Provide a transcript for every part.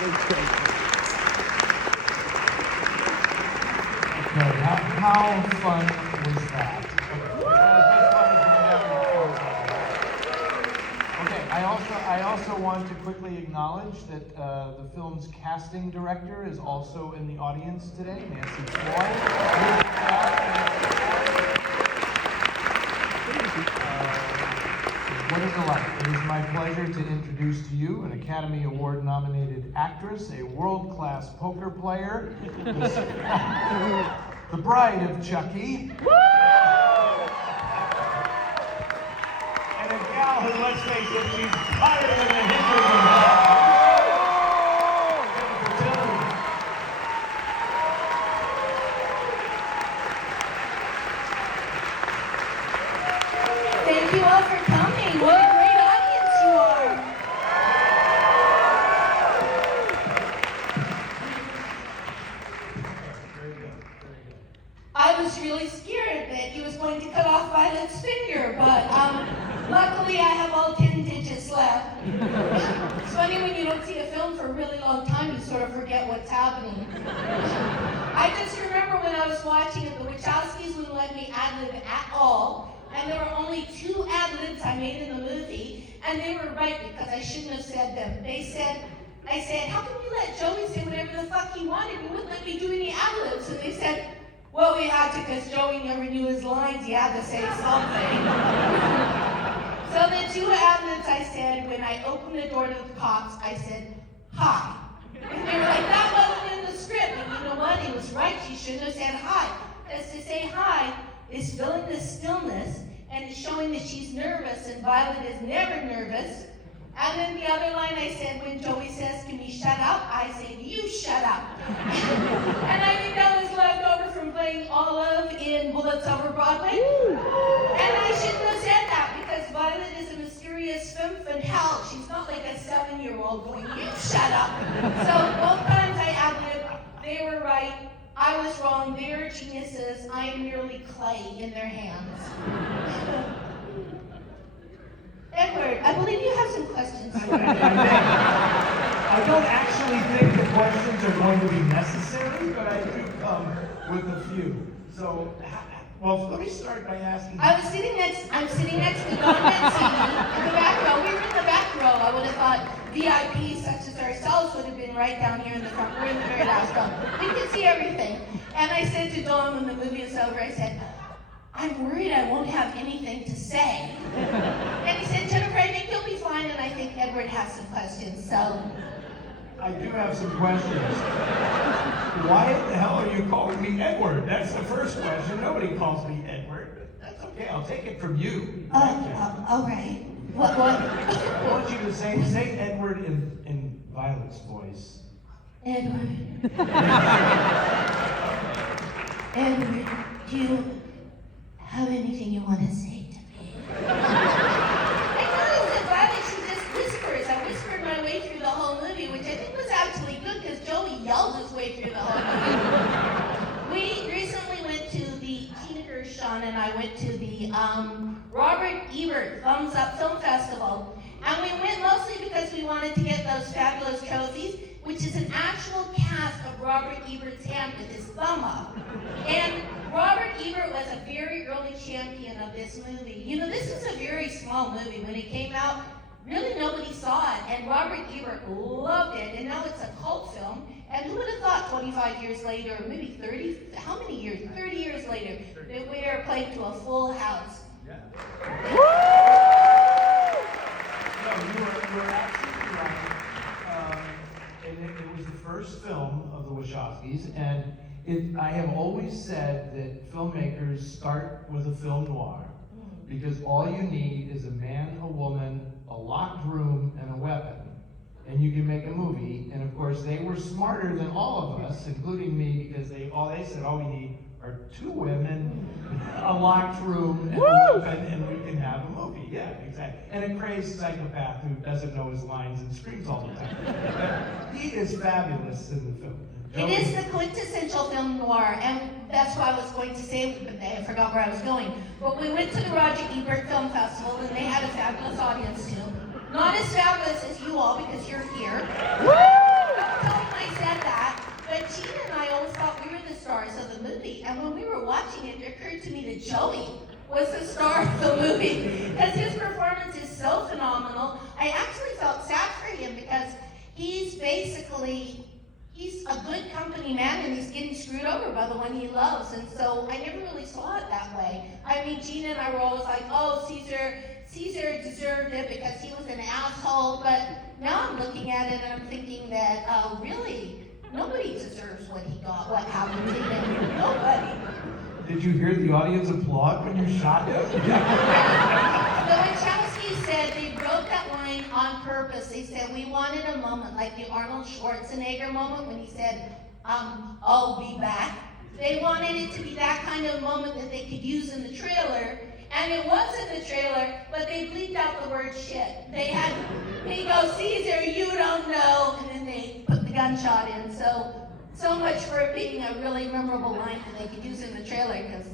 Okay, how fun was that? Okay, I also want to quickly acknowledge that the film's casting director is also in the audience today, Nancy Floyd. What a delight. It is my pleasure to introduce to you an Academy Award nominated actress, a world-class poker player, the bride of Chucky, and a gal who, let's face it, she's hotter than a Hindu. Thank you all for coming. What a great audience you are. I was really scared that he was going to cut off Violet's finger, but luckily I have all 10 digits left. It's funny when you don't see a film for a really long time, you sort of forget what's happening. I just remember when I was watching it, the Wachowskis wouldn't let me ad-lib at all. And there were only 2 ad-libs I made in the movie, and they were right because I shouldn't have said them. I said, how come you let Joey say whatever the fuck he wanted? You wouldn't let me do any ad-libs. So they said, well, we had to because Joey never knew his lines. He had to say something. So the 2 ad-libs I said, when I opened the door to the cops, I said, hi. And they were like, that wasn't in the script. And you know what? He was right. She shouldn't have said hi. Because to say hi is filling the stillness and it's showing that she's nervous, and Violet is never nervous. And then the other line I said, when Joey says, can we shut up? I say, you shut up. And I think that was left over from playing Olive in Bullets Over Broadway. And I shouldn't have said that because Violet is a mysterious femme fatale. She's not like a 7-year-old going, you shut up. So both times I ad-libbed, they were right. I was wrong, they're geniuses, I am merely clay in their hands. Edward, I believe you have some questions for me. I don't actually think the questions are going to be necessary, but I do come with a few. So, well, let me start by asking. I'm sitting next to Don Mancini in the back row. We were in the back row. I would have thought VIPs such as ourselves would have been right down here in the front. We're in the very last row. We could see everything. And I said to Don when the movie was over, I said, I'm worried I won't have anything to say. And he said, Jennifer, I think you'll be fine, and I think Edward has some questions, so. I do have some questions. Why the hell are you calling me Edward? That's the first question. Nobody calls me Edward, but that's okay. I'll take it from you. All right. What? I want you to say Edward in Violet's voice. Edward. Edward, do you have anything you want to say to me? I noticed that Violet, she just whispers. I whispered my way through the whole movie, which I think was actually good because Joey yelled his way through the whole movie. We recently went to the Gershon and I went to the Robert Ebert Thumbs Up Film Festival. And we went mostly because we wanted to get those fabulous trophies, which is an actual cast of Robert Ebert's hand with his thumb up. And Robert Ebert was a very early champion of this movie. You know, this was a very small movie. When it came out, really nobody saw it. And Robert Ebert loved it. And now it's a cult film. And who would have thought 25 years later, maybe 30, how many years? 30 years later, that we are playing to a full house. Yeah. No, you were absolutely right. And it was the first film of the Wachowskis, and I have always said that filmmakers start with a film noir, because all you need is a man, a woman, a locked room, and a weapon, and you can make a movie. And of course, they were smarter than all of us, including me, because they said all we need are 2 women, a locked room, and a weapon, and we can have a movie. Yeah, exactly. And a crazed psychopath who doesn't know his lines and screams all the time. He is fabulous in the film. It is the quintessential film noir, and that's what I was going to say, but I forgot where I was going. But we went to the Roger Ebert Film Festival, and they had a fabulous audience too. Not as fabulous as you all, because you're here. occurred to me that Joey was the star of the movie because his performance is so phenomenal. I actually felt sad for him because he's a good company man and he's getting screwed over by the one he loves. And so I never really saw it that way. I mean, Gina and I were always like, oh, Caesar deserved it because he was an asshole. But now I'm looking at it and I'm thinking that really, nobody deserves what he got, what happened to him. Nobody. Did you hear the audience applaud when you shot him? The Wachowskis said they wrote that line on purpose. They said, we wanted a moment like the Arnold Schwarzenegger moment when he said, I'll be back. They wanted it to be that kind of moment that they could use in the trailer. And it was in the trailer, but they bleeped out the word shit. He goes, Caesar, you don't know. And then they put the gunshot in. So much for it being a really memorable line that they could use in the trailer because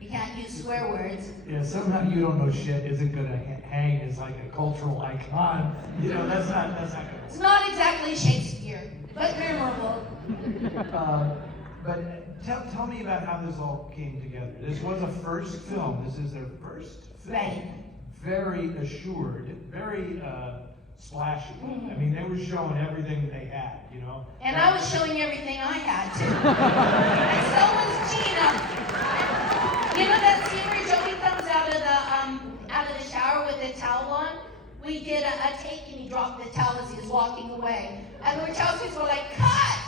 you can't use swear words. Yeah, somehow you don't know shit isn't gonna hang as like a cultural icon. You know, that's not gonna. It's not exactly Shakespeare, but memorable. But tell me about how this all came together. This was a first film. This is their first film. Right. Very assured, very splashy. I mean, they were showing everything they had, you know. And I was showing everything I had too. And so was Gina. You know that scene where Joey comes out of the shower with the towel on? We did a take and he dropped the towel as he was walking away. And the Wachowskis were like, cut!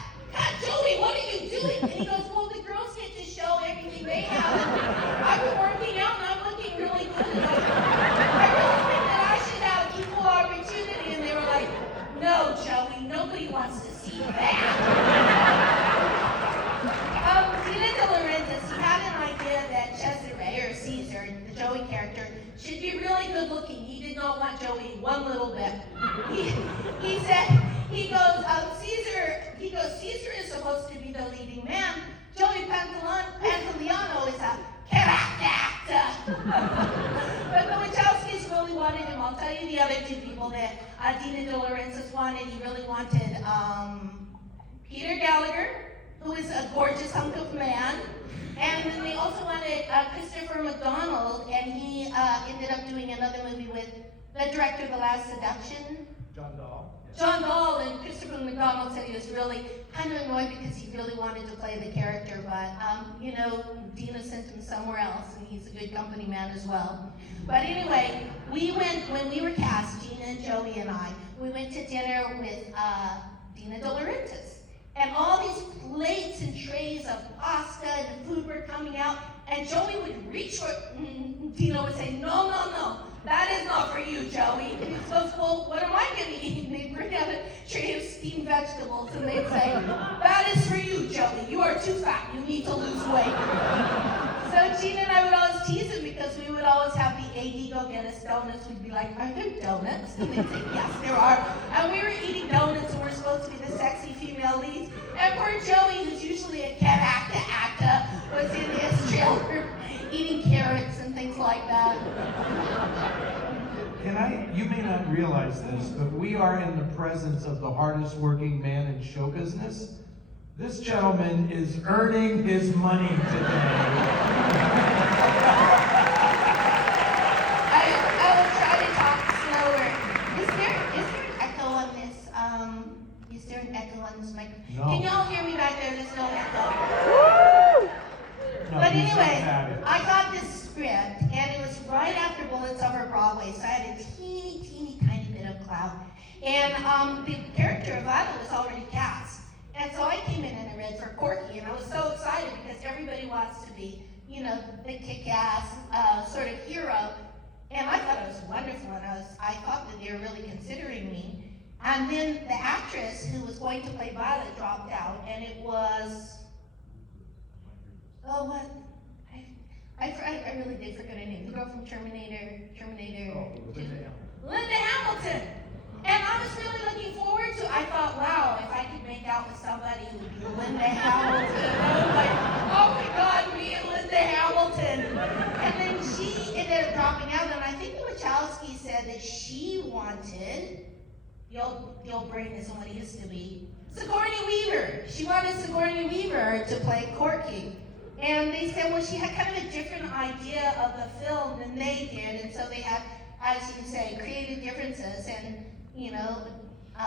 Joey, what are you doing? And he goes, well, the girls get to show everything they have. And I've been working out and I'm looking really good. And I really think that I should have equal opportunity. And they were like, no, Joey, nobody wants to see that. Gina De Laurentiis, he had an idea that Cesare, or Caesar, the Joey character, should be really good looking. He did not want Joey one little bit. He said, Caesar is supposed to be the leading man. Joey Pantoliano is a character actor. But the Wachowskis really wanted him. I'll tell you the other two people that Gina De Laurentiis wanted. He really wanted Peter Gallagher, who is a gorgeous hunk of man. And then they also wanted Christopher McDonald, and he ended up doing another movie with the director of The Last Seduction. John Dahl, and Christopher McDonald said he was really kind of annoyed because he really wanted to play the character, but Dina sent him somewhere else, and he's a good company man as well. But anyway, when we were cast, Gina and Joey and I, we went to dinner with Gina De Laurentiis. And all these plates and trays of pasta and food were coming out, and Joey would reach for it, and Dina would say, no, that is not for you, Joey. And he goes, well, what am I going to eat? And they'd bring out a tray of steamed vegetables, and they'd say, that is for you, Joey. You are too fat. You need to lose weight. So Gina and I would always tease him because we would always have the AD go get us donuts. We'd be like, are there donuts? And they'd say, yes, there are. And we were eating donuts, and we're supposed to be the sexy female leads. And poor Joey, who's usually a character actor, was in his trailer eating carrots and things like that. You may not realize this, but we are in the presence of the hardest working man in show business. This gentleman is earning his money today. I will try to talk slower. Is there an echo on this? Is there an echo on this microphone? No. Can y'all hear me back there? There's no echo. No, But anyway, I got this script, and it was right after Bullets Over Broadway, so I had a teeny tiny bit of clout. And the character of Violet was already cast. And so I came in and I read for Corky, and I was so excited because everybody wants to be, the kick-ass sort of hero. And I thought it was wonderful, and I thought that they were really considering me. And then the actress who was going to play Violet dropped out, and it was, I really did forget her name. The girl from Terminator. Linda Hamilton. And I was really looking forward to it. I thought, wow, if I could make out with somebody who would be Linda Hamilton. I was like, oh my God, me and Linda Hamilton. And then she ended up dropping out, and I think the Wachowskis said that she wanted, the old brain isn't what it used to be, Sigourney Weaver. She wanted Sigourney Weaver to play Corky. And they said, well, she had kind of a different idea of the film than they did, and so they had, as you say, creative differences. And, you know,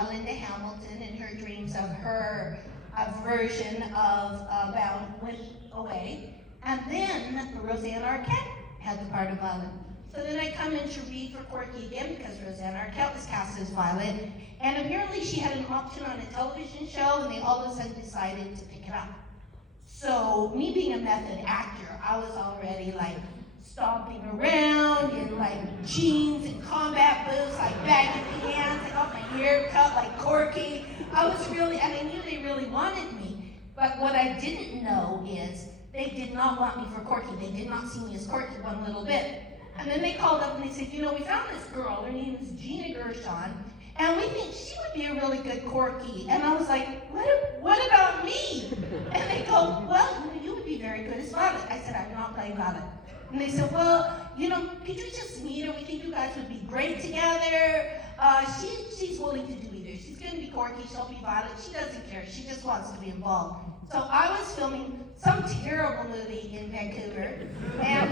Linda Hamilton and her dreams of her version of Bound went away. And then Roseanne Arquette had the part of Violet. So then I come in to read for Corky again because Roseanne Arquette was cast as Violet. And apparently she had an option on a television show, and they all of a sudden decided to pick it up. So me being a method actor, I was already like stomping around in like jeans and combat boots, like baggy pants. I got my hair cut like Corky. I was really, and I knew they really wanted me. But what I didn't know is they did not want me for Corky. They did not see me as Corky one little bit. And then they called up and they said, you know, we found this girl, her name is Gina Gershon, and we think she would be a really good Corky. And I was like, what about me? And they go, well, you would be very good as Violet. I said, I'm not playing Violet. And they said, well, you know, could you just meet her? We think you guys would be great together. She's willing to do either. She's going to be Corky, she'll be Violet. She doesn't care. She just wants to be involved. So I was filming some terrible movie in Vancouver. And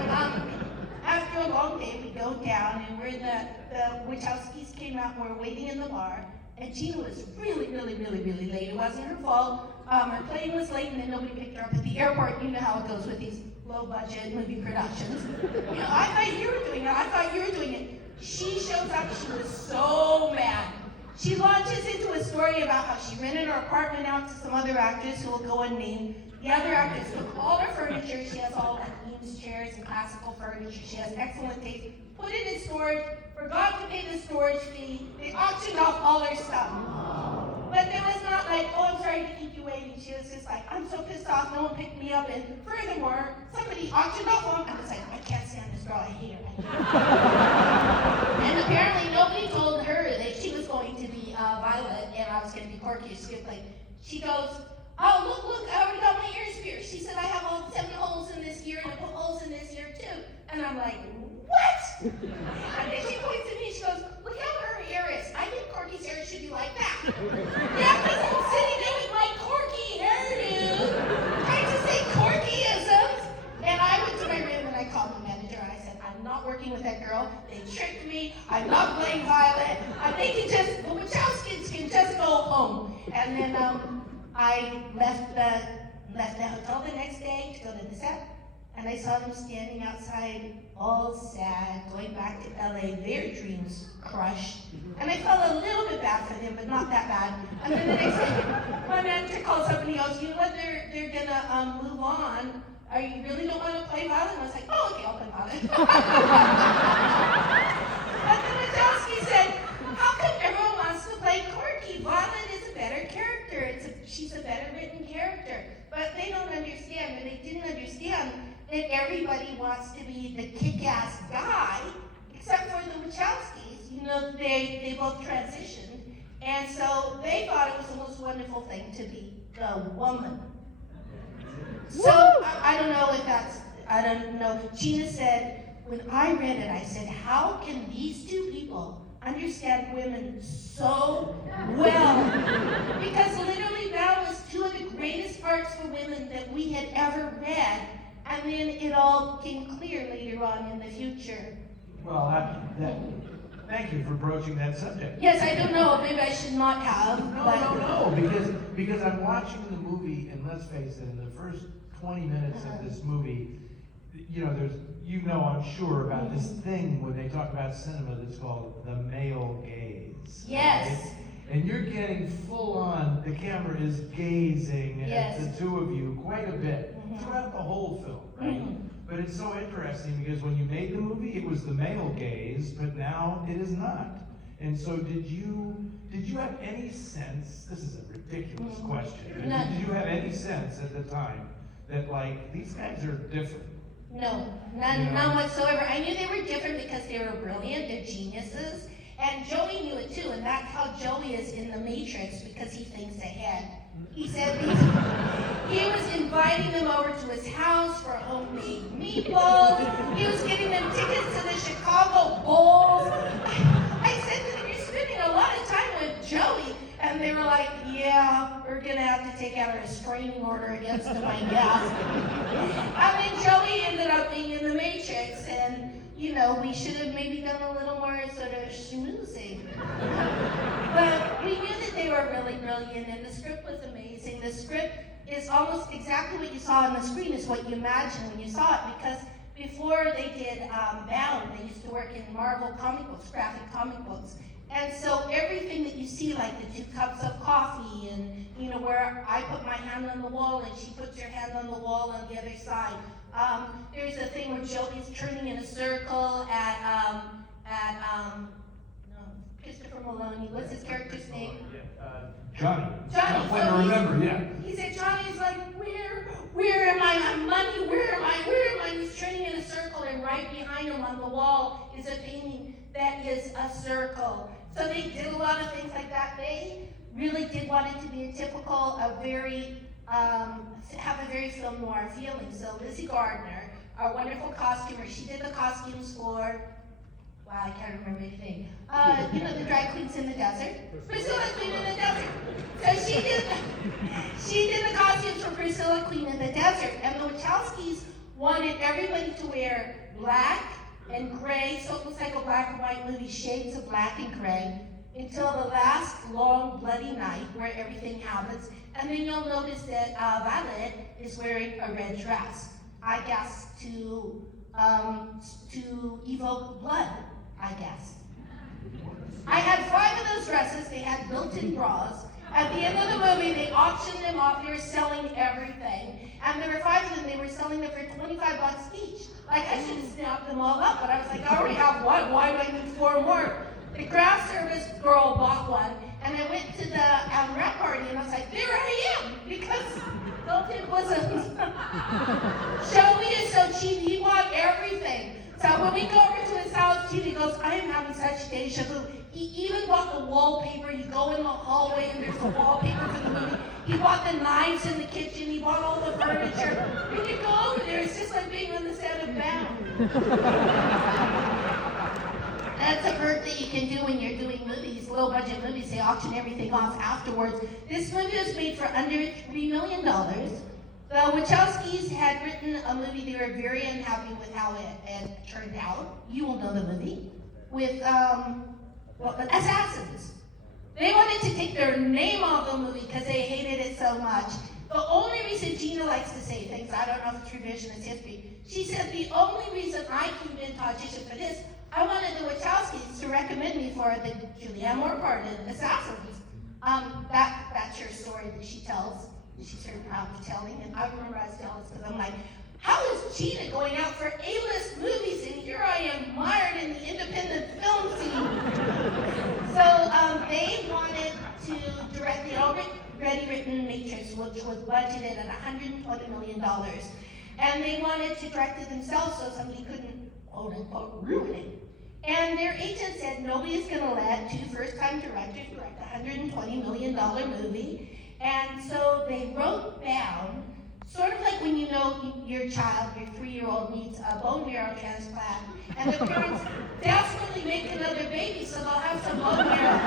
after a long day, we go down, and we're the Wachowskis came out, and we're waiting in the bar. And Gina was really, really, really, really late. It wasn't her fault. Her plane was late, and then nobody picked her up at the airport. You know how it goes with these low-budget movie productions. You know, I thought you were doing it. I thought you were doing it. She shows up. She was so mad. She launches into a story about how she rented her apartment out to some other actress who will go unnamed. The other actress took all her furniture. She has all like Eames chairs and classical furniture. She has excellent taste. Put it in storage. Forgot to pay the storage fee. They auctioned off all her stuff. But there was not like, oh, I'm sorry to keep you waiting. She was just like, I'm so pissed off. No one picked me up. And furthermore, somebody auctioned off all. I was like, I can't stand this girl. I hate her. And apparently nobody told her that she was going to be Violet and I was going to be Corky. She goes, oh, look, I already got my ears pierced. She said, I have all 7 holes in this ear and I put holes in this ear too. And I'm like, what? And then she points at me, she goes, look how her hair is. I think Corky's hair should be like that. Yeah, because I'm sitting there with my Corky hairdo, trying to say Corkyisms. And I went to my room and I called the manager and I said, I'm not working with that girl. They tricked me. I'm not playing Violet. The Wachowskis can just go home. And then I left the hotel the next day to go to the set. And I saw them standing outside, all sad, going back to LA, their dreams crushed. And I felt a little bit bad for them, but not that bad. And then the next day, my manager calls up and he goes, you know what, they're gonna move on. You really don't want to play Violet? And I was like, oh, okay, I'll play Violet. But the Wachowski said, how come everyone wants to play Corky? Violet is a better character. She's a better written character. But they don't understand, and they didn't understand that everybody wants to be the kick-ass guy, except for the Wachowskis. You know, they both transitioned, and so they thought it was the most wonderful thing to be the woman. So I don't know if that's, I don't know. Gina said, when I read it, I said, how can these two people understand women so well? Because literally that was 2 of the greatest parts for women that we had ever read. And then it all became clear later on in the future. Well, thank you for broaching that subject. Yes, I don't know. Maybe I should not have. No. Because I'm watching the movie, and let's face it, in the first 20 minutes of this movie, you know, I'm sure about this thing when they talk about cinema that's called the male gaze. Yes. Right? And you're getting full on, the camera is gazing at the two of you quite a bit throughout the whole film, right? But it's so interesting because when you made the movie, it was the male gaze, but now it is not. And so did you have any sense, this is a ridiculous question, but did you have any sense at the time that like, these guys are different? No, none whatsoever. I knew they were different because they were brilliant, they're geniuses. And Joey knew it too, and that's how Joey is in The Matrix because he thinks ahead. He said he was inviting them over to his house for homemade meatballs. He was giving them tickets to the Chicago Bulls. I said to them, you're spending a lot of time with Joey. And And they were like, yeah, we're gonna have to take out a restraining order against him, I guess. And then Joey ended up being in The Matrix, and we should have maybe done a little more sort of schmoozing. But we knew that they were really brilliant, and the script was amazing. The script is almost exactly what you saw on the screen is what you imagined when you saw it, because before they did Bound, they used to work in Marvel comic books, graphic comic books. And so everything that you see, like the 2 cups of coffee, and where I put my hand on the wall and she puts her hand on the wall on the other side. There's a thing where Joey's turning in a circle at Christopher Maloney. What's his character's name? Johnny. Johnny. I remember, yeah. He said, Johnny's like, where am I? My money, where am I? He's turning in a circle, and right behind him on the wall is a painting that is a circle. So they did a lot of things like that. They really did want it to be have a very film noir feeling. So Lizzie Gardner, our wonderful costumer, she did the costumes for, wow, I can't remember anything. The drag queens in the desert. Priscilla Queen in the desert. So she did the costumes for Priscilla Queen in the desert. And the Wachowskis wanted everybody to wear black and gray, so it looks like a black and white movie, shades of black and gray, until the last long bloody night where everything happens. And then you'll notice that Violet is wearing a red dress, I guess to evoke blood, I guess. I had 5 of those dresses. They had built-in bras. At the end of the movie, they auctioned them off. They were selling everything. And there were 5 of them. They were selling them for $25 each. Like, I should have snapped them all up, but I was like, I already have 1. Why do I need 4 more? The craft service girl bought one, and I went to the wrap party, and I was like, there I am, because built-in wasn't. Joey is so cheap. He bought everything. So when we go over to his house, Gina goes, I am having such deja vu. He even bought the wallpaper. You go in the hallway and there's the wallpaper for the movie. He bought the knives in the kitchen. He bought all the furniture. When you go over there, it's just like being on the set of Bound. That's a perk that you can do when you're doing movies, low budget movies. They auction everything off afterwards. This movie was made for under $3 million. The Wachowskis had written a movie. They were very unhappy with how it turned out. You will know the movie. With Assassins. They wanted to take their name off the movie because they hated it so much. The only reason Gina likes to say things, I don't know if it's revisionist history, she said the only reason I came in to audition for this, I wanted the Wachowskis to recommend me for the Julianne Moore part in Assassins. That's her story that she tells. She's very proud of telling, and I remember I was jealous because I'm like, how is Gina going out for A-list movies, and here I am mired in the independent film scene? So they wanted to direct the already written Matrix, which was budgeted at $120 million. And they wanted to direct it themselves so somebody couldn't, quote unquote, ruin it. And their agent said, nobody's gonna let 2 first-time directors direct a $120 million movie. And so they wrote down, sort of like when you know your child, your 3-year-old needs a bone marrow transplant, and the parents desperately make another baby so they'll have some bone marrow.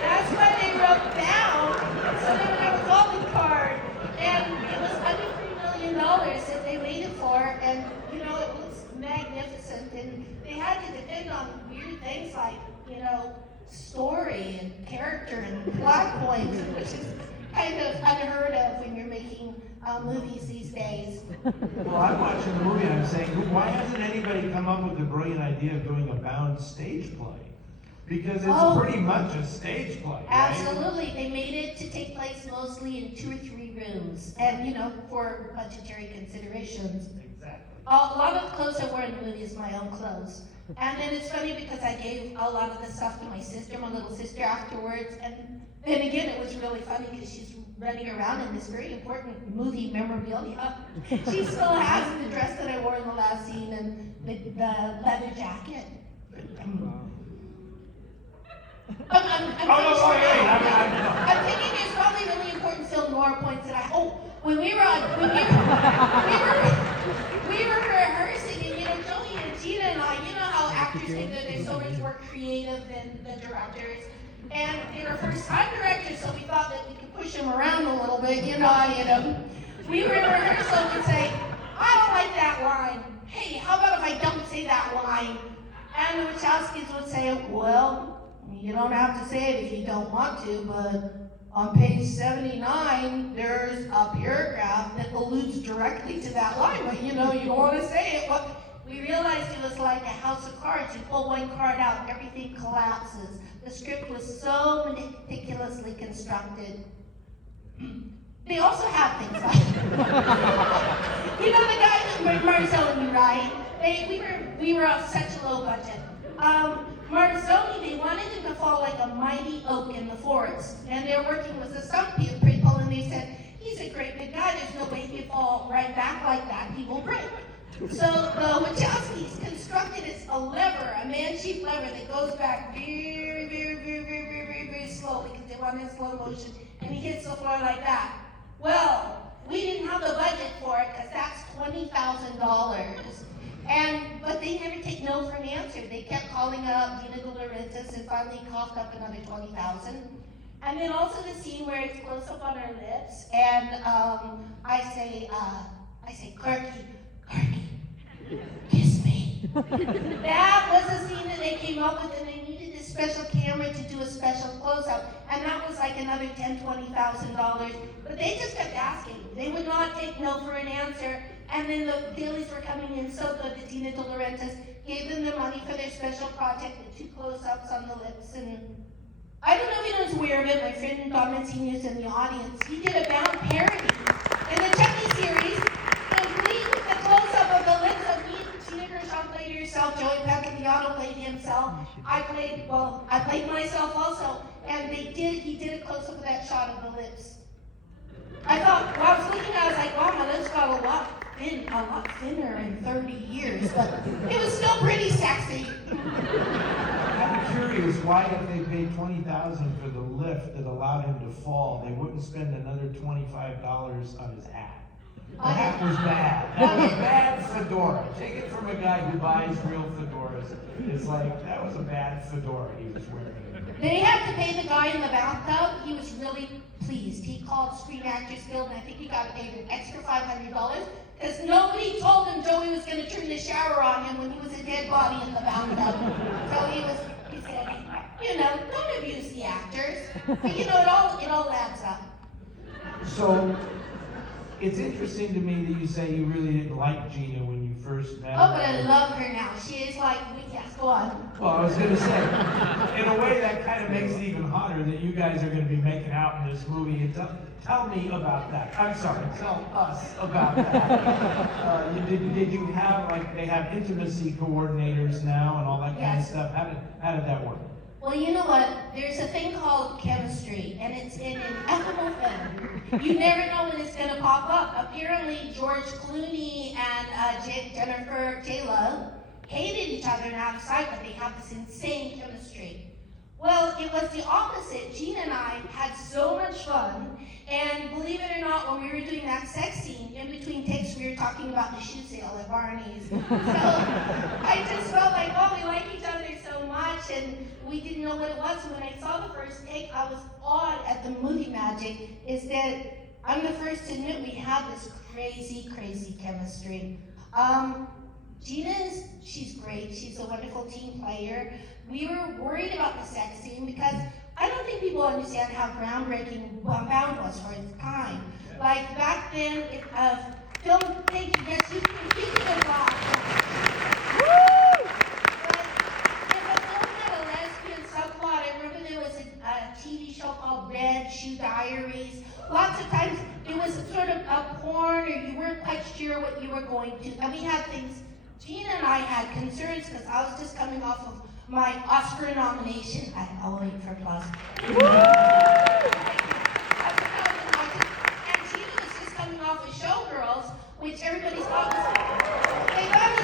That's why they wrote down, so they would have a calling card. And it was under $3 million that they waited for, and it was magnificent. And they had to depend on weird things like, story and character and plot points, which is kind of unheard of when you're making movies these days. Well, I'm watching the movie and I'm saying, why hasn't anybody come up with the brilliant idea of doing a Bound stage play? Because it's pretty much a stage play, right? Absolutely. They made it to take place mostly in 2 or 3 rooms, and for budgetary considerations. Exactly. A lot of the clothes I wore in the movie is my own clothes. And then it's funny because I gave a lot of the stuff to my sister, my little sister, afterwards. And then again, it was really funny because she's running around in this very important movie memorabilia. She still has the dress that I wore in the last scene and the leather jacket. I'm thinking there's probably really important film noir points that when we were rehearsing, and Joey and Gina and I, how actors think that there's so much work creating creative than the directors. And they were first-time directors, so we thought that we could push them around a little bit, you know. We were in rehearsal and say, I don't like that line. Hey, how about if I don't say that line? And the Wachowskis would say, well, you don't have to say it if you don't want to, but on page 79, there's a paragraph that alludes directly to that line, but you don't want to say it. Well, we realized it was like a house of cards. You pull one card out, everything collapses. The script was so meticulously constructed. They also have things like, you know the guy that Marzoni, right? We were on such a low budget. Marzoni, they wanted him to fall like a mighty oak in the forest. And they were working with the stunt people, and they said, he's a great big guy, there's no way he'll fall right back like that, he will break. So the Wachowskis constructed a lever, a man-shaped lever that goes back very, very, very, very, very, very, very slowly because they want it in slow motion, and he hits the floor like that. Well, we didn't have the budget for it because that's $20,000. But they never take no for an answer. They kept calling up Gina and finally coughed up another $20,000. And then also the scene where it's close up on her lips, and I say, Corky, kiss me. That was a scene that they came up with, and they needed this special camera to do a special close-up, and that was like another $10,000-$20,000. But they just kept asking. They would not take no for an answer, and then the dailies were coming in so good that Gina De Laurentiis gave them the money for their special project with 2 close-ups on the lips. And I don't know if anyone's aware of it. My friend Don Mancini's in the audience. He did a Bound parody in the Chucky series, complete with the close-up of the lips of me. Gina Gershon played herself, Joey Pantoliano played himself. I played myself also, and he did a close-up of that shot of the lips. I thought, I was looking, I was like, wow, my lips got a lot thinner in 30 years, but it was still pretty sexy. I'm curious why if they paid $20,000 for the lift that allowed him to fall, they wouldn't spend another $25 on his hat. The hat was bad. That was a bad fedora. Take it from a guy who buys real fedoras. It's like, that was a bad fedora he was wearing. They had to pay the guy in the bathtub. He was really pleased. He called Screen Actors Guild, and I think he got paid an extra $500 because nobody told him Joey was going to turn the shower on him when he was a dead body in the bathtub. So he said, don't abuse the actors. But it all adds up. So, it's interesting to me that you say you really didn't like Gina when you first met her. Oh, but I love her now. She is like, yes, go on. Well, I was going to say, in a way that kind of makes it even hotter that you guys are going to be making out in this movie. And tell me about that. I'm sorry, tell us about that. Did you have, they have intimacy coordinators now and all that kind of stuff? How did that work? Well, you know what? There's a thing called chemistry, and it's in an ineffable film. You never know when it's going to pop up. Apparently, George Clooney and Jennifer Taylor hated each other and out of sight, but they have this insane chemistry. Well, it was the opposite. Gina and I had so much fun, and believe it or not, when we were doing that sex scene, in between takes, we were talking about the shoe sale at Barney's. So I just felt like, oh, we like each other so much, and we didn't know what it was. So when I saw the first take, I was awed at the movie magic, is that I'm the first to admit we have this crazy, crazy chemistry. Gina she's great. She's a wonderful team player. We were worried about the sex scene because I don't think people understand how groundbreaking Bound was for its time. Like back then, film, thank you, yes, you can laugh. Woo! But if a film had a lesbian subplot, I remember there was a TV show called Red Shoe Diaries. Lots of times it was sort of a porn, or you weren't quite sure what you were going to. And we had things. Gina and I had concerns because I was just coming off of my Oscar nomination. I'll wait for applause. And Gina was just coming off of Showgirls, which everybody thought was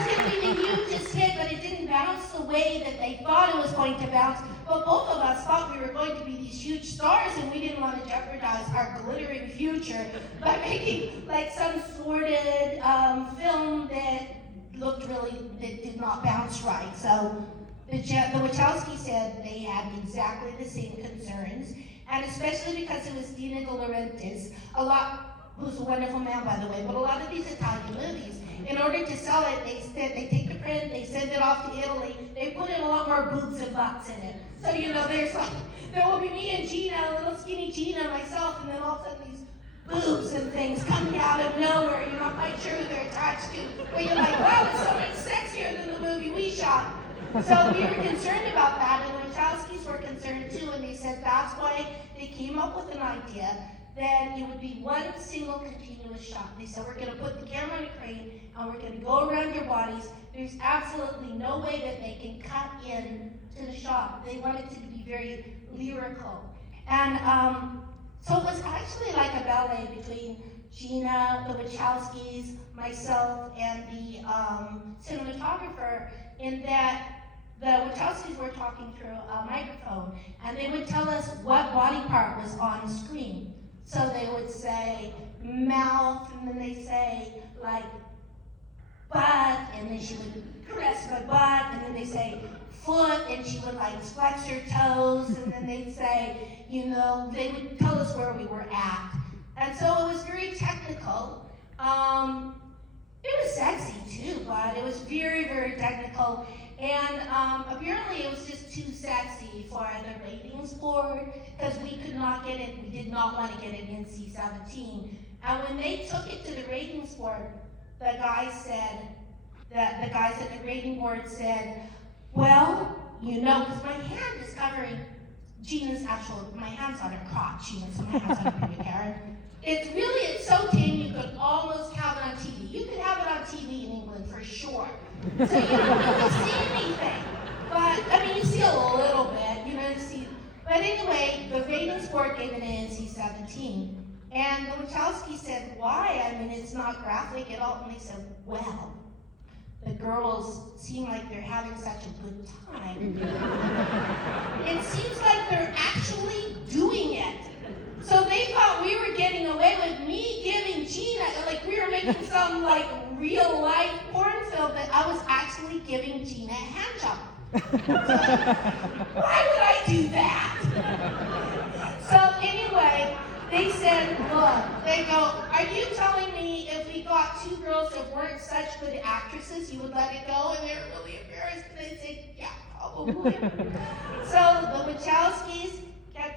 going to be the hugest hit, but it didn't bounce the way that they thought it was going to bounce. But both of us thought we were going to be these huge stars, and we didn't want to jeopardize our glittering future by making some sordid film that did not bounce right. So the Wachowskis said they had exactly the same concerns, and especially because it was Gina De Laurentiis, who's a wonderful man, by the way, but a lot of these Italian movies, in order to sell it, they take the print, they send it off to Italy, they put in a lot more boobs and butts in it. So, there will be me and Gina, little skinny Gina, myself, and then all of a sudden these boobs and things coming out of nowhere. You're not quite sure who they're attached to, but you're like, wow, it's so much sexier than the movie we shot. So we were concerned about that, and the Wachowskis were concerned too, and they said that's why they came up with an idea that it would be one single continuous shot. They said, we're going to put the camera on a crane, and we're going to go around your bodies. There's absolutely no way that they can cut in to the shot. They wanted it to be very lyrical. And so it was actually like a ballet between Gina, the Wachowskis, myself, and the cinematographer, in that the Wachowskis were talking through a microphone, and they would tell us what body part was on the screen. So they would say mouth, and then they say like butt, and then she would caress my butt, and then they say foot, and she would like flex her toes, and then they'd say, they would tell us where we were at. And so it was very technical. It was sexy too, but it was very, very technical. And apparently it was just too sexy for the ratings board, because we could not get it, we did not want to get it NC-17. And when they took it to the ratings board, the guys at the rating board said, well, because my hand is covering Gina's my hand's on her crotch, so my hand's on her pubic hair. It's so tame you could almost have it on TV. You could have it on TV in England for sure. So you don't really see anything. But, you see a little bit, But anyway, the ratings board gave it an NC-17. And the Wachowskis said, why? It's not graphic at all. And they said, well, the girls seem like they're having such a good time. It seems like they're actually doing it. So they thought we were getting away with me giving Gina, like we were making some real life porn film, but I was actually giving Gina a hand job. So, why would I do that? So anyway, they said, look, they go, are you telling me if we got two girls that weren't such good actresses, you would let it go? And they were really embarrassed, and they said, yeah, probably. So the Wachowskis,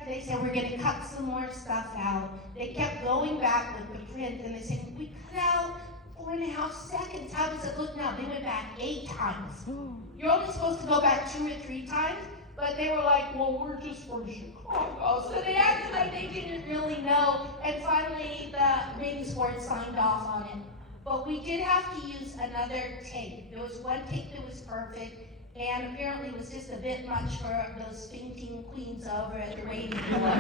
they said, we're going to cut some more stuff out. They kept going back with the print, and they said, we cut out 4.5 seconds. How does it look now? They went back 8 times. You're only supposed to go back 2 or 3 times, but they were like, well, we're just from Chicago. So they acted like they didn't really know, and finally the ratings board signed off on it. But we did have to use another take. There was one take that was perfect, and apparently it was just a bit much for those fainting queens over at the rating board.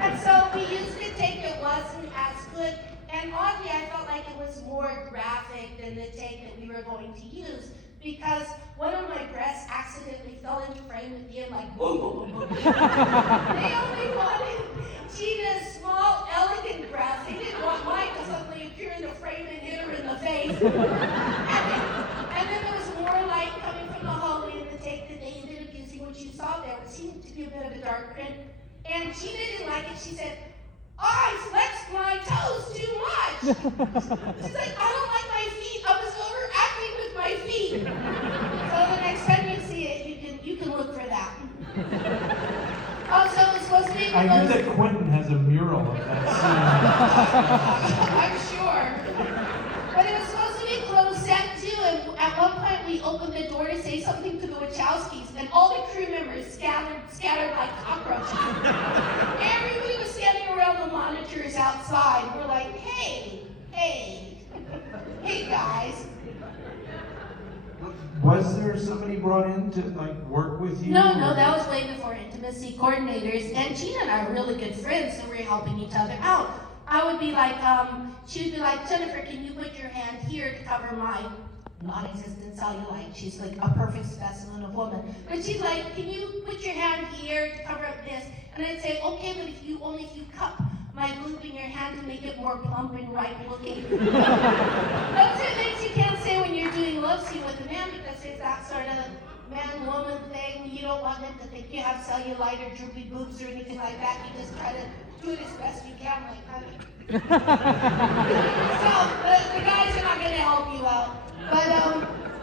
And so we used a take that wasn't as good, and oddly I felt like it was more graphic than the take that we were going to use, because one of my breasts accidentally fell into frame with the end boom, boom, boom, boom. They only wanted Gina's small, elegant breasts. They didn't want mine to suddenly appear in the frame and hit her in the face. And then there was more light coming from the hallway in the take that they ended up using, which you saw there. It seemed to be a bit of a dark print. And Gina didn't like it. She said, I flexed my toes too much. She's like, I don't like my feet. I was overacting with my feet. So the next time you see it, you can look for that. Also, it's supposed to be I hear that Quentin has a mural of that scene. I'm sure. But it was supposed to be closed set too, and at one point we opened the door to say something to the Wachowskis, and all the crew members scattered like cockroaches. Everybody was standing around the monitors outside. We're like, hey guys. Was there somebody brought in to work with you? No, that was way before intimacy coordinators. And Gina and I were really good friends, so we were helping each other out. I would be like, she would be like, Jennifer, can you put your hand here to cover my non-existent cellulite? She's like a perfect specimen of woman. But she's like, can you put your hand here to cover up this? And I'd say, okay, but if you cup my boob in your hand to make it more plump and ripe looking. Those are things you can't say when you're doing love scene with a man because there's that sort of man-woman thing. You don't want them to think you have cellulite or droopy boobs or anything like that. You just try to do it as best you can, like, honey. So the guys are not going to help you out. But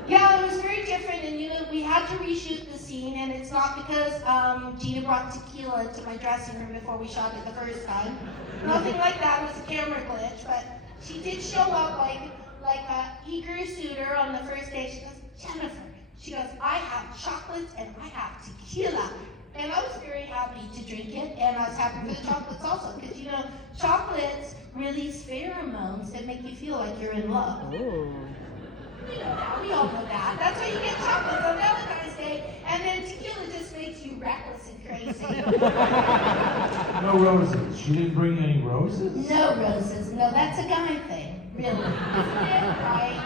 yeah, it was very different, and we had to reshoot the scene, and it's not because Gina brought tequila into my dressing room before we shot it the first time. Nothing like that. It was a camera glitch, but she did show up like a eager suitor on the first day. She goes, Jennifer. She goes, I have chocolates and I have tequila. And I was very happy to drink it, and I was happy for the chocolates also, because chocolates release pheromones that make you feel like you're in love. Ooh. We know that, we all know that. That's why you get chocolates on Valentine's Day, and then tequila just makes you reckless and crazy. No roses. She didn't bring any roses? No roses. No, that's a guy thing, really. Isn't it? Right?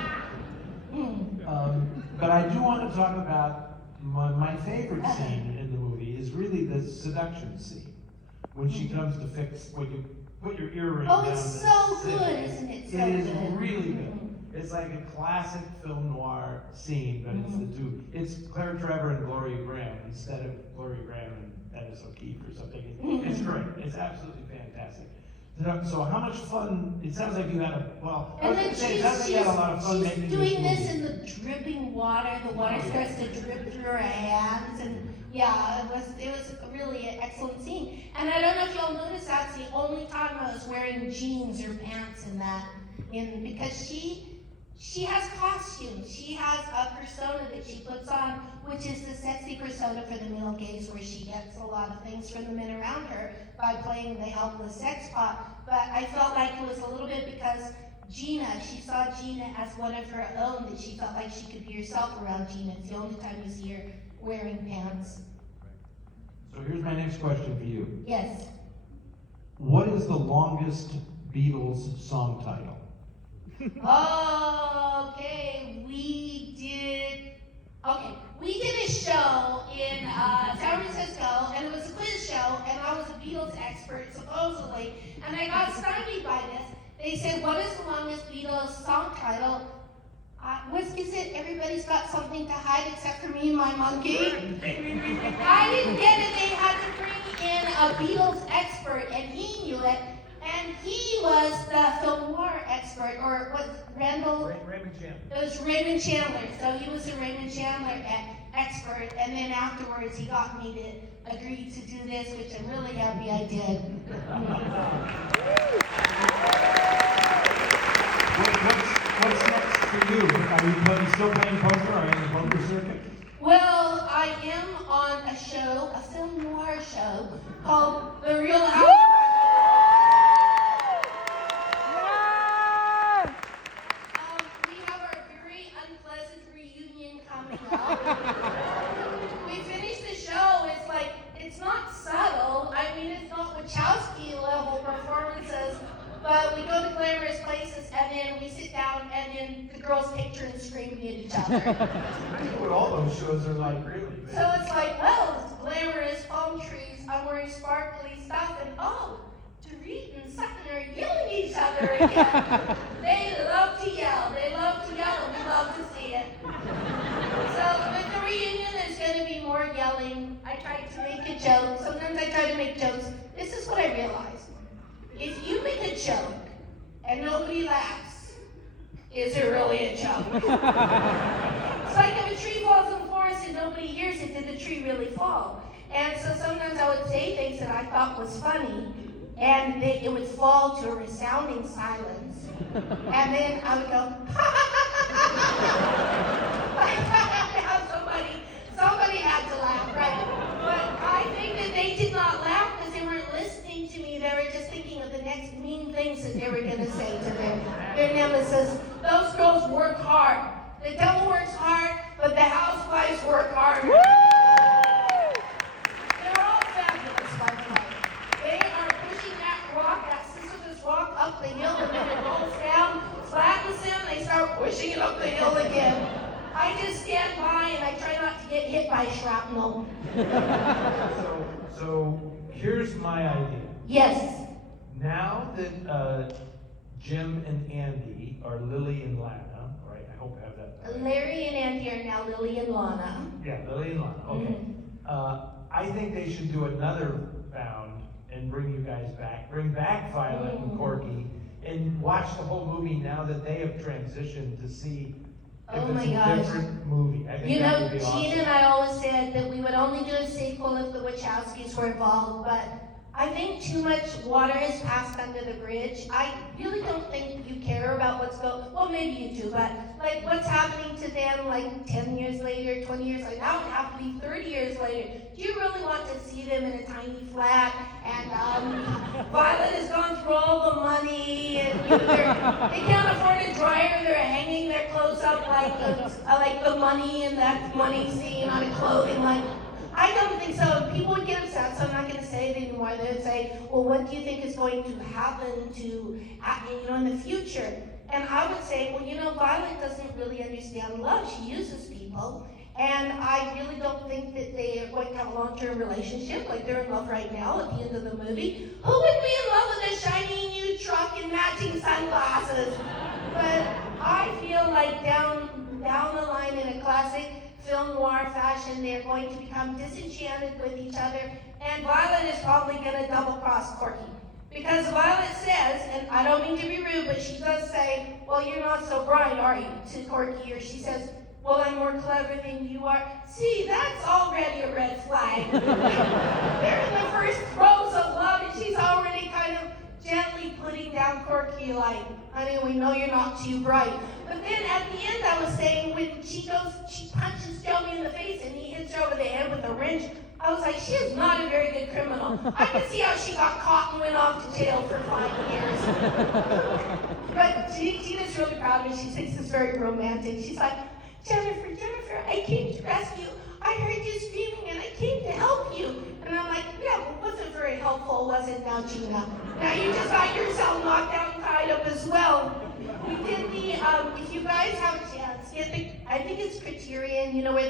But I do want to talk about my favorite scene in the movie is really the seduction scene. When she comes to fix, when you put your earring down. Oh, it's so good, isn't it? So it is good. really good. It's like a classic film noir scene, but it's the two. It's Claire Trevor and Gloria Graham instead of Gloria Graham and Dennis O'Keefe or something. It's great. It's absolutely fantastic. So how much fun? It sounds like you had a And then it sounds like you had a lot of fun making she's doing this this movie. in the dripping water. The water starts to drip through her hands, and yeah, it was really an excellent scene. And I don't know if y'all noticed, that's the only time I was wearing jeans or pants in that, because she has costumes. She has a persona that she puts on, which is the sexy persona for the male gaze, where she gets a lot of things from the men around her by playing the helpless sex pot. But I felt like it was a little bit because Gina, she saw Gina as one of her own, that she felt like she could be herself around Gina. It's the only time you see her wearing pants. So here's my next question for you. Yes. What is the longest Beatles song title? Okay, we did a show in San Francisco, and it was a quiz show, and I was a Beatles expert, supposedly, and I got stymied by this. They said, what is the longest Beatles song title? Is it Everybody's Got Something to Hide Except for Me and My Monkey? I didn't get it. They had to bring in a Beatles expert, and he knew it. And he was the film noir expert, or was Randall? Raymond Chandler. It was Raymond Chandler. So he was a Raymond Chandler expert, and then afterwards he got me to agree to do this, which I'm really happy I did. What's next for you? Are you still playing poker? Are you in the poker circuit? Well, I am on a show, a film noir show called The Real Housewives. We have our very unpleasant reunion coming up. We finished the show. It's not subtle. I mean, it's not Wachowski level performances, but we go to glamorous places, and then we sit down, and then the girls take turns screaming at each other. I know what all those shows are like, really. So it's like, well, it's glamorous palm trees. I'm wearing sparkly stuff, and Dorit and Sutton are yelling at each other again. They love to yell. They love to yell, and we love to see it. So with the reunion, there's going to be more yelling. I tried to make a joke. Sometimes I try to make jokes. This is what I realized. If you make a joke and nobody laughs, is it really a joke? It's like if a tree falls in the forest and nobody hears it, did the tree really fall? And so sometimes I would say things that I thought was funny, and it would fall to a resounding silence. And then I would go, somebody had to laugh, right? But I think that they did not laugh because they weren't listening to me. They were just thinking of the next mean things that they were going to say to their nemesis. Those girls work hard. The devil works hard, but the housewives work hard. They're all fabulous, by the way. They are pushing that Sisyphus rock up the hill, and then it rolls down, flattens them, they start pushing it up the hill again. I just stand by and I try not to get hit by shrapnel. So here's my idea. Yes. now that Jim and Andy are Lily and Lana, right? I hope I have that right. Larry and Andy are now Lily and Lana. Yeah, Lily and Lana, okay. I think they should do another bound and bring you guys back. Bring back Violet and Corky and watch the whole movie now that they have transitioned to see if it's a different movie. I think You that know, would be awesome. Gina and I always said that we would only do a sequel if the Wachowskis were involved, but I think too much water has passed under the bridge. I really don't think you care about what's going, well, maybe you do, but like what's happening to them like 10 years later, 20 years later, now it would have to be 30 years later. Do you really want to see them in a tiny flat? And Violet has gone through all the money, and they can't afford a dryer, they're hanging their clothes up like the money in that money scene on a clothing line. I don't think so. People would get upset, so I'm not going to say it anymore. They would say, well, what do you think is going to happen to, in the future? And I would say, well, Violet doesn't really understand love. She uses people. And I really don't think that they are going to have a long-term relationship, like they're in love right now at the end of the movie. Who would be in love with a shiny new truck and matching sunglasses? But I feel like down the line in a classic film noir fashion, they're going to become disenchanted with each other, and Violet is probably going to double-cross Corky. Because Violet says, and I don't mean to be rude, but she does say, well, you're not so bright, are you, to Corky, or she says, well, I'm more clever than you are. See, that's already a red flag. They're in the first throes of love, and she's already kind of gently putting down Corky like, honey, we know you're not too bright. But then at the end, I was saying, when she punches Joey in the face and he hits her over the head with a wrench, I was like, she is not a very good criminal. I can see how she got caught and went off to jail for 5 years. But Gina's really proud of me. She thinks it's very romantic. She's like, Jennifer, I came to rescue. I heard you screaming and I came to help you. And I'm like, yeah, well, it wasn't very helpful, was it now, Gina? Now you just got yourself knocked out and tied up as well. We did if you guys have a chance, I think it's Criterion, where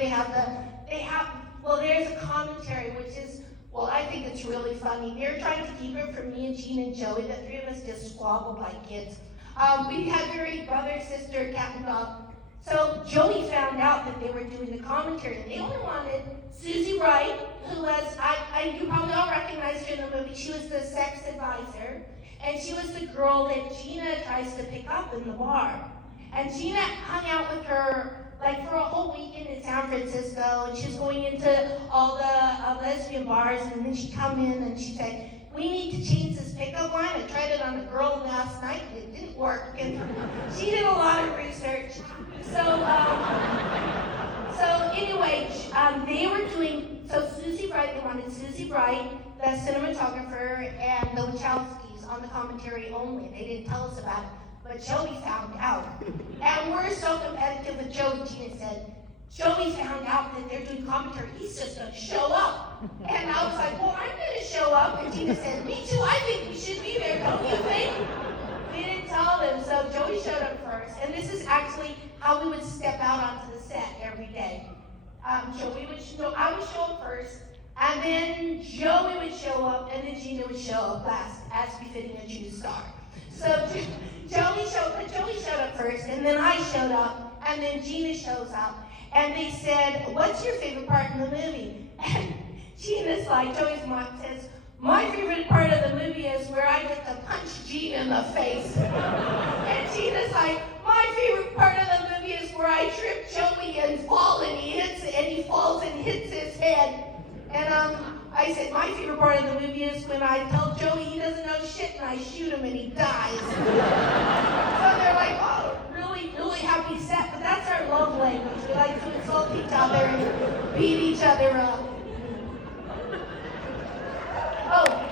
there's a commentary, which is, well, I think it's really funny. They're trying to keep it from me and Gina and Joey. The three of us just squabbled like kids. We had very brother, sister, cat and dog. So Joey found out that they were doing the commentary, and they only wanted Susie Wright, who was, you probably all recognized her in the movie. She was the sex advisor, and she was the girl that Gina tries to pick up in the bar. And Gina hung out with her like for a whole weekend in San Francisco, and she was going into all the lesbian bars, and then she'd come in and she'd say, we need to change this pickup line. I tried it on a girl last night, and it didn't work. And she did a lot of research. So anyway, they were doing, Susie Wright, they wanted Susie Wright, the cinematographer, and the Wachowskis on the commentary only. They didn't tell us about it, but Joey found out. And we're so competitive with Joey, Gina said, Joey found out that they're doing commentary, he's just gonna show up. And I was like, well, I'm gonna show up. And Gina said, me too, I think we should be there, don't you think? We didn't tell them, so Joey showed up first. And this is actually how we would step out onto the set every day. I would show up first, and then Joey would show up, and then Gina would show up last, as befitting a true star. So Joey showed up first, and then I showed up, and then Gina shows up. And they said, what's your favorite part in the movie? And Gina's like, Joey's mom says, my favorite part of the movie is where I get to punch Gina in the face. And Gina's like, my favorite part of the movie is where I trip Joey and fall, and he falls and hits his head. And I said, my favorite part of the movie is when I tell Joey he doesn't know shit and I shoot him and he dies. So they're like, oh, really, really happy set, but that's our love language. We like to insult each other and beat each other up. Oh,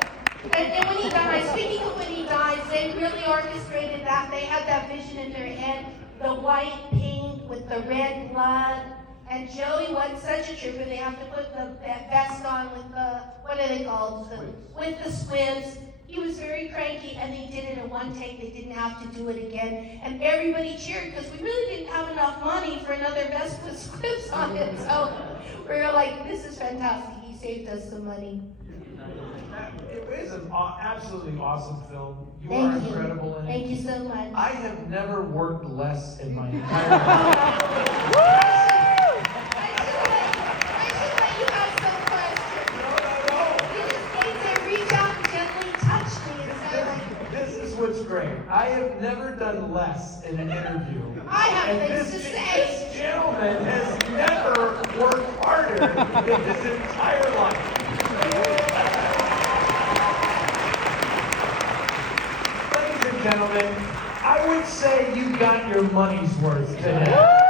and then when he dies, speaking of when he dies, they really orchestrated that. They had that vision in their head, the white paint with the red blood. And Joey was such a trooper. They have to put the vest on with the, what are they called? With the squibs. He was very cranky, and they did it in one take. They didn't have to do it again. And everybody cheered because we really didn't have enough money for another vest with squibs on it. So we were like, this is fantastic. He's saved us some money. It is an absolutely awesome film. You are Thank you. incredible in it. Thank you so much. I have never worked less in my entire life. I should let you have some questions. You just need to reach out and gently touch me and say, like, This is what's great. I have never done less in an interview. I have And things to this say. gentleman has never worked harder in his entire life. Ladies and gentlemen, I would say you got your money's worth today.